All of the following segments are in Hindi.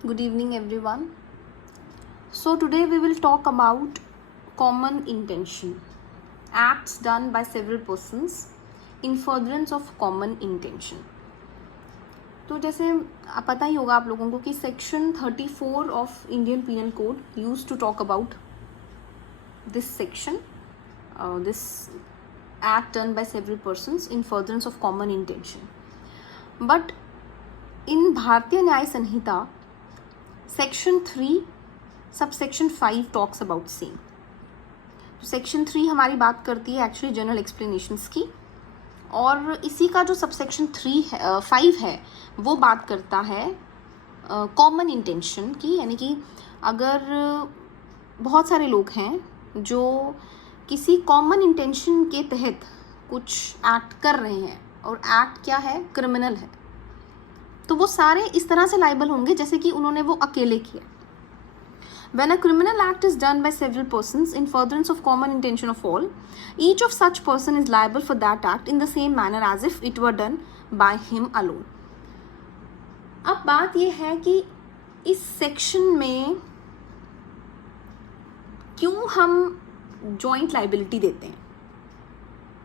Good evening, everyone. So, today we will talk about common intention, acts done by several persons in furtherance of common intention. तो जैसे पता ही होगा आप लोगों को कि section 34 of Indian penal code use to talk about this section, this act done by several persons in furtherance of common intention. But in Bharatiya Nyaya Sanhita section 3 subsection 5 talks about same. तो सेक्शन 3 हमारी बात करती है एक्चुअली जनरल एक्सप्लेनेशंस की, और इसी का जो सबसेक्शन 5 है वो बात करता है कॉमन इंटेंशन की. यानी कि अगर बहुत सारे लोग हैं जो किसी कॉमन इंटेंशन के तहत कुछ एक्ट कर रहे हैं, और एक्ट क्या है, क्रिमिनल है, तो वो सारे इस तरह से लाइबल होंगे जैसे कि उन्होंने वो अकेले किया. When a criminal act is done by several persons in furtherance of common intention of all, each of such person is liable for that act in the same manner as if it were done by him alone. अब बात ये है कि इस सेक्शन में क्यों हम जॉइंट लाइबिलिटी देते हैं.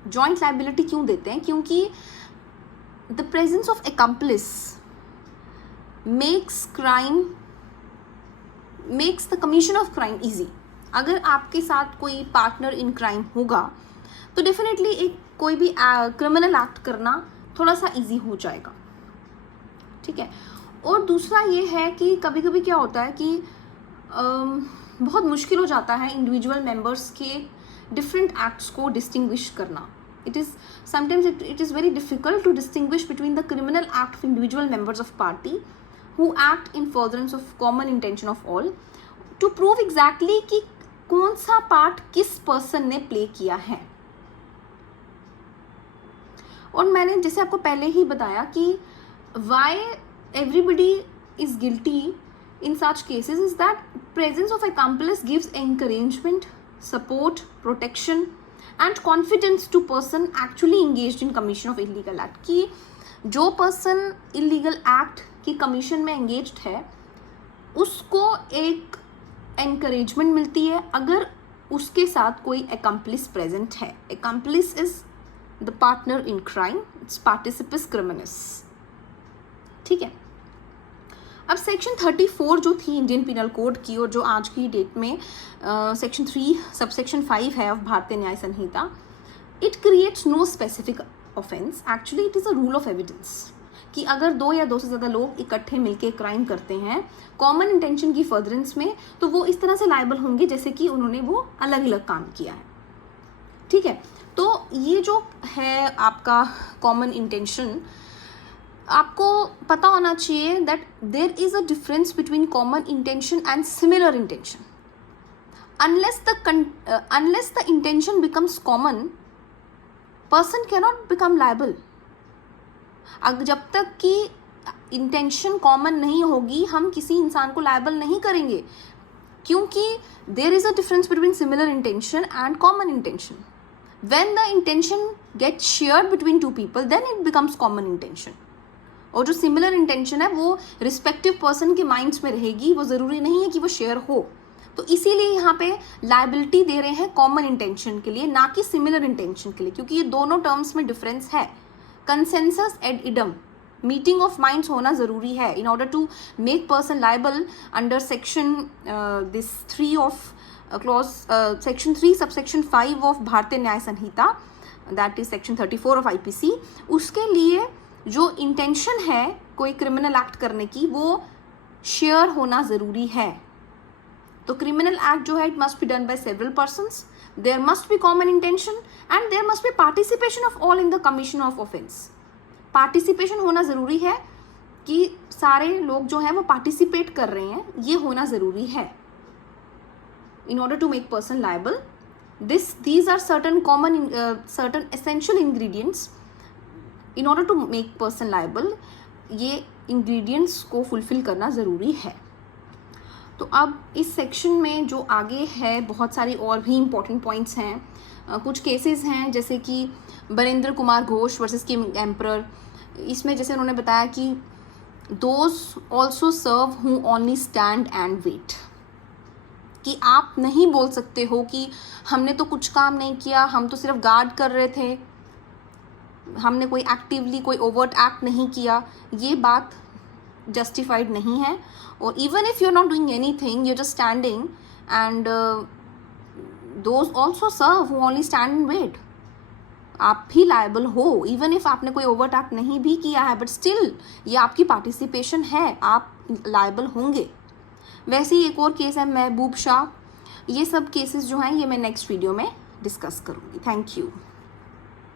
जॉइंट लाइबिलिटी क्यों देते हैं? क्योंकि the presence of accomplice makes the commission of crime easy. अगर आपके साथ कोई पार्टनर इन क्राइम होगा तो डेफिनेटली एक कोई भी क्रिमिनल एक्ट करना थोड़ा सा ईजी हो जाएगा. ठीक है. और दूसरा ये है कि कभी कभी क्या होता है कि बहुत मुश्किल हो जाता है इंडिविजुअल मेंबर्स के डिफरेंट एक्ट्स को डिस्टिंग्विश करना. It is very difficult to distinguish between the criminal act of individual members of party who act in furtherance of common intention of all to prove exactly कि कौन सा पार्ट किस पर्सन ने प्ले किया है. और मैंने जैसे आपको पहले ही बताया कि why everybody is guilty in such cases is that presence of accomplice gives encouragement, support, protection and confidence to person actually engaged in commission of illegal act. कि जो पर्सन इलीगल एक्ट की कमीशन में एंगेज्ड है उसको एक एनकरेजमेंट मिलती है अगर उसके साथ कोई accomplice प्रेजेंट है. accomplice is the partner in crime, it's particeps criminis. ठीक है. अब सेक्शन 34 जो थी इंडियन पीनल कोड की और जो आज की डेट में सेक्शन 3 सबसेक्शन 5 है of Bharatiya Nyaya Sanhita, it creates no specific offence. Actually it is a rule of evidence कि अगर 2 या 2 से ज़्यादा लोग इकट्ठे मिलके क्राइम करते हैं कॉमन इंटेंशन की फर्दरेंस में, तो वो इस तरह से लायबल होंगे जैसे कि उन्होंने वो अलग अलग काम किया है. ठीक है. तो ये जो है आपका कॉमन इंटेंशन, आपको पता होना चाहिए that there is a difference between common intention and similar intention. unless the intention becomes common, person cannot become liable. जब तक कि इंटेंशन कॉमन नहीं होगी हम किसी इंसान को लायबल नहीं करेंगे, क्योंकि there is a difference between similar intention and common intention. When the intention gets shared between 2 people then it becomes common intention. और जो सिमिलर इंटेंशन है वो रिस्पेक्टिव पर्सन के माइंड्स में रहेगी, वो ज़रूरी नहीं है कि वो शेयर हो. तो इसीलिए यहाँ पे लायबिलिटी दे रहे हैं कॉमन इंटेंशन के लिए, ना कि सिमिलर इंटेंशन के लिए, क्योंकि ये दोनों टर्म्स में डिफरेंस है. Consensus ad idem, meeting of minds होना ज़रूरी है in order to make person liable under section this 3 of clause section 3 subsection 5 of Bharatiya Nyaya Sanhita, that is section 34 of IPC. उसके लिए जो इंटेंशन है कोई क्रिमिनल एक्ट करने की वो शेयर होना ज़रूरी है. तो क्रिमिनल एक्ट जो है it must be done by several persons, there must be common intention and there must be participation of all in the commission of offence. Participation होना ज़रूरी है कि सारे लोग जो हैं वो पार्टिसिपेट कर रहे हैं, ये होना ज़रूरी है in order to make person liable. These are certain essential ingredients in order to make person liable. ये ingredients को fulfill करना ज़रूरी है. तो अब इस सेक्शन में जो आगे है बहुत सारी और भी इम्पोर्टेंट पॉइंट्स हैं. कुछ केसेस हैं जैसे कि Barendra Kumar Ghosh versus king emperor. इसमें जैसे उन्होंने बताया कि those also serve who only stand and wait, कि आप नहीं बोल सकते हो कि हमने तो कुछ काम नहीं किया, हम तो सिर्फ गार्ड कर रहे थे, हमने कोई एक्टिवली कोई ओवर्ट एक्ट नहीं किया। ये बात जस्टिफाइड नहीं है। और even if you are not doing anything, you are just standing, and those also serve who only stand and wait, आप भी लायबल हो। इवन इफ आपने कोई ओवर्ट एक्ट नहीं भी किया है, बट स्टिल ये आपकी पार्टिसिपेशन है, आप लायबल होंगे। वैसे ही एक और केस है महबूब शाह। ये सब केसेस जो हैं ये मैं नेक्स्ट वीडियो में डिस्कस करूँगी। Thank you.